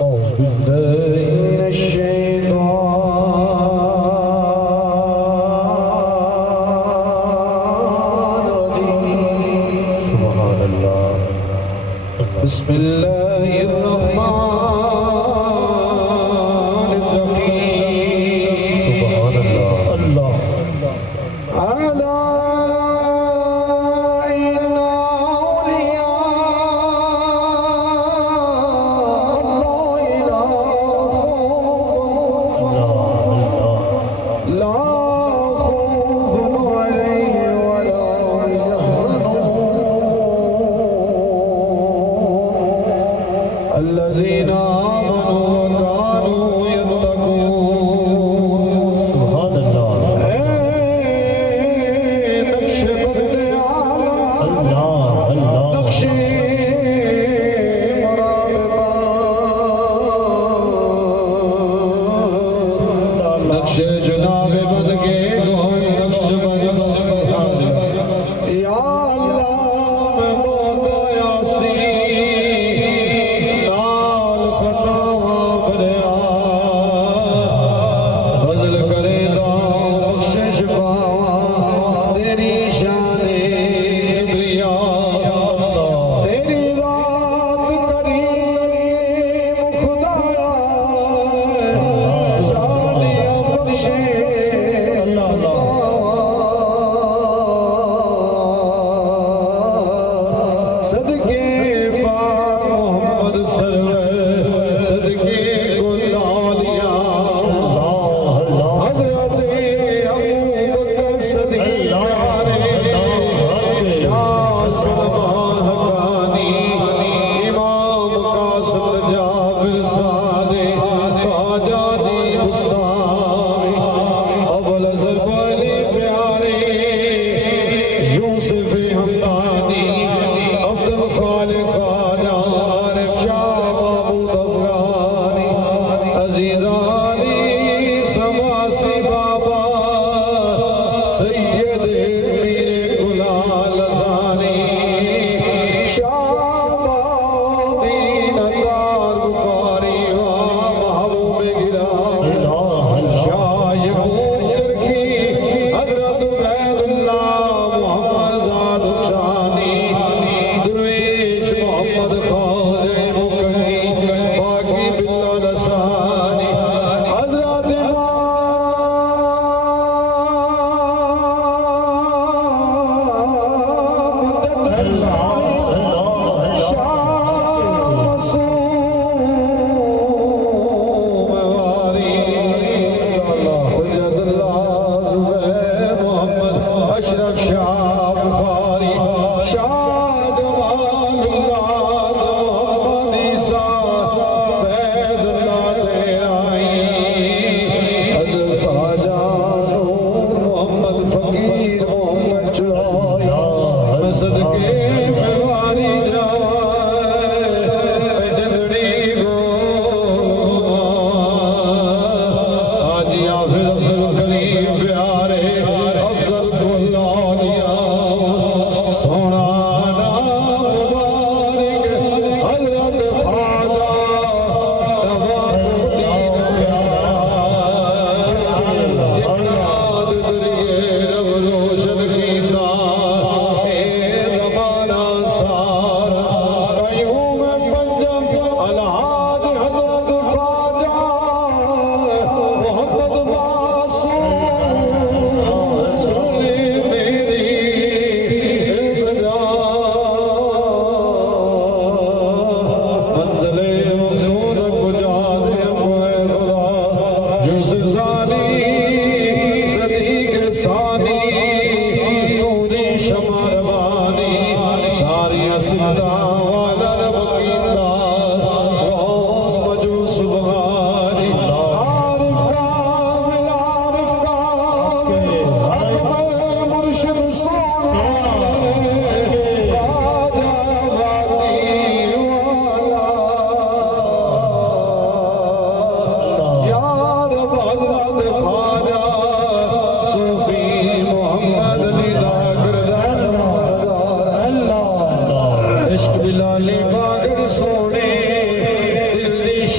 أعوذ بالله من الشيطان الرجيم سبحان الله بسم الله الرحمن الرحيم سبحان الله الله ألا إن أولياء الله لا خوف عليهم ولا هم يحزنون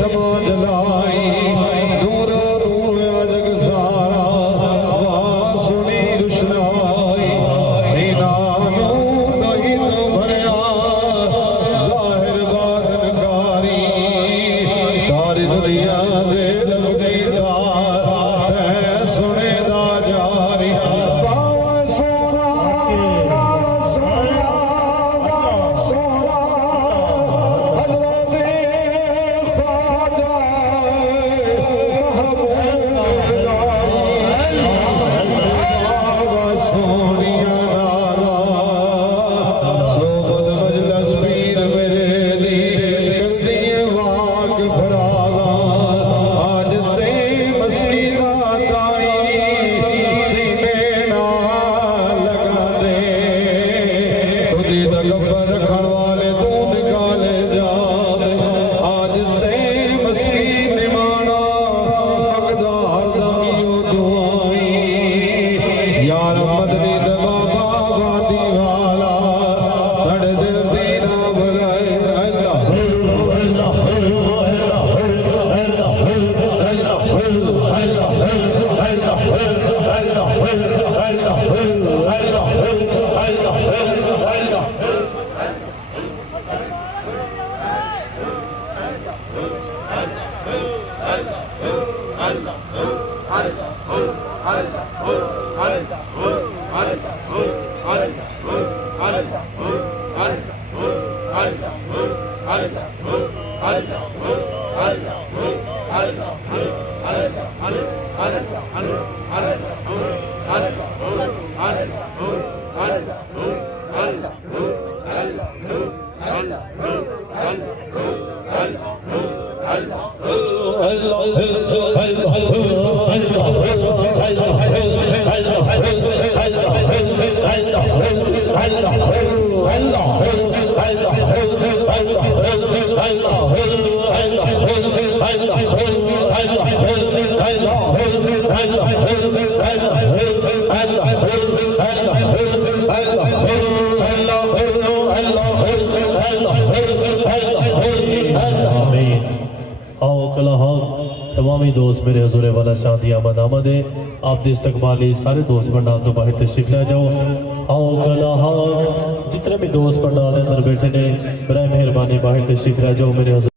शमा जलाई नूर नूर अजग सारा वाह सुनी रुशनाई सीना नू दही तो भरिया जाहिर बादन कारी सारी दुनिया दे लगदी तार है सुने दा जारी बावा सोना सोना सोना हजरत ख्वाजा महबूब सोनिया नारा सोबत मजलस पीर मेरे दी कर दिए वाक फरादा आज से मसीहा ताई सीने ना लगा दे खुदी दा गब्बर रखण वाले तू निकाले जा दे आज से मसीह निमाना मकदार दा मियो दुआई यार मदनी दा बाबा वादी वाला साढ़े दिल दी ना बुलाए अल्लाह तमामी दोस्त मेरे हजूर वाला शादी आमद आमद है आप दे इस्तकबाली सारे दोस्त पंडाल तो बाहर तशरीफ ले जाओ आओ कला जितने भी दोस्त पंडाल अंदर बैठे ने बराए मेहरबानी बाहर तशरीफ ले जाओ मेरे